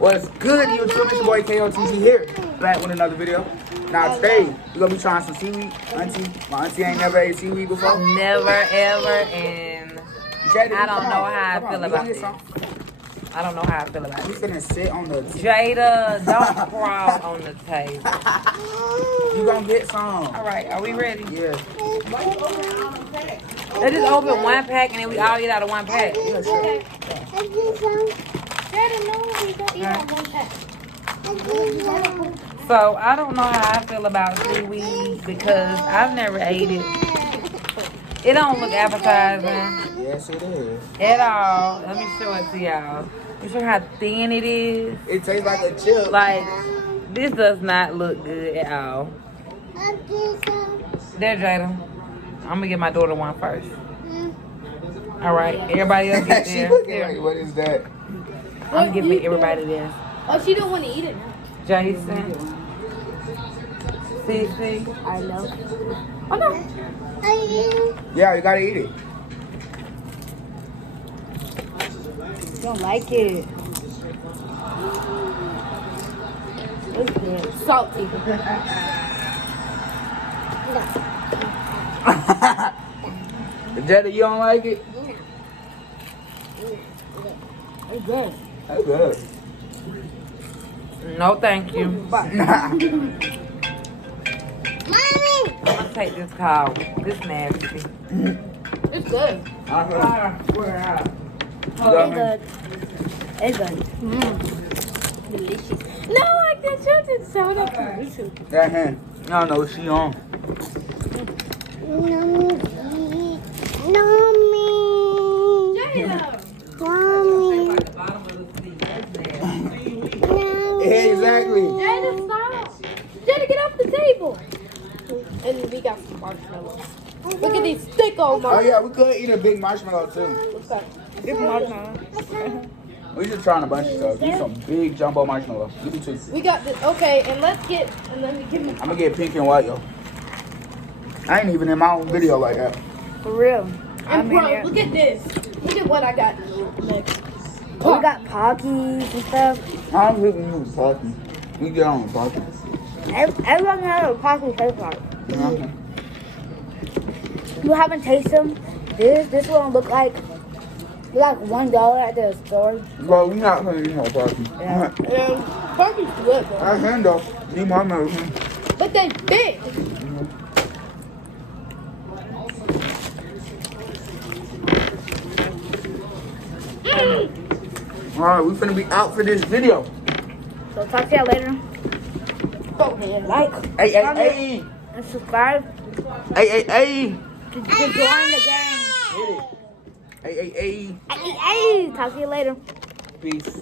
What's good, YouTube? It's your boy KOTG here, back with another video. Now today, we're gonna be trying some seaweed. My auntie ain't never ate seaweed before. Never, ever, and I don't know how I feel about it. I don't know how I feel about You it. finna sit on the Jada, don't crawl on the table. You gonna get some. All right, are we ready? Yeah. Let's just open one pack and then we all eat out of one pack. Yeah, sure. So I don't know how I feel about seaweed because I've never ate it. It don't look appetizing Yes, it is. at all. Let me show it to y'all. You show how thin it is. It tastes like a chip. Like, this does not look good at all. There, Jada. I'm gonna get my daughter one first. All right, everybody else get She there. looking like, what is that? I'm giving everybody this. Oh, she don't want to eat it now. Jason. Cece. I know. Oh, no. Yeah, you gotta eat it. Don't like it. It's good. Salty. Jada, you don't like it? It's good. That's good. No, thank you. Nah. I'm gonna take this cow. This nasty. It's good. It's good. Delicious. No, I can shoot it soda. That hand. I don't know what she on. Yeah, exactly. Jada, stop. Jada, get off the table. And we got some marshmallows. Look at these thick old Oh marshmallows. yeah, we could eat a big marshmallow too. Big marshmallows. We just trying a bunch of stuff. Get some big jumbo marshmallows. You do too. We got this. Okay, and let's get, and then we give me. I'm gonna get pink and white, yo. I ain't even in my own video like that. For real. And bro, look at this. Look at what I got next. We got Pockies and stuff. I'm hitting you with Pocky. We get on with Pocky. Everyone knows what Pockies taste like. You haven't tasted them? This one look like $1 at the store. Bro, we not gonna eat no Pocky. Yeah. And Parker's good, bro. I hand though. Need my medicine. But they big. Alright, we finna be out for this video. So talk to y'all later. Go ahead. Like, Hey, hey, comment, hey. and subscribe Hey, hey, to join the gang. hey. Hey, hey, hey. Hey, talk to you later. Peace.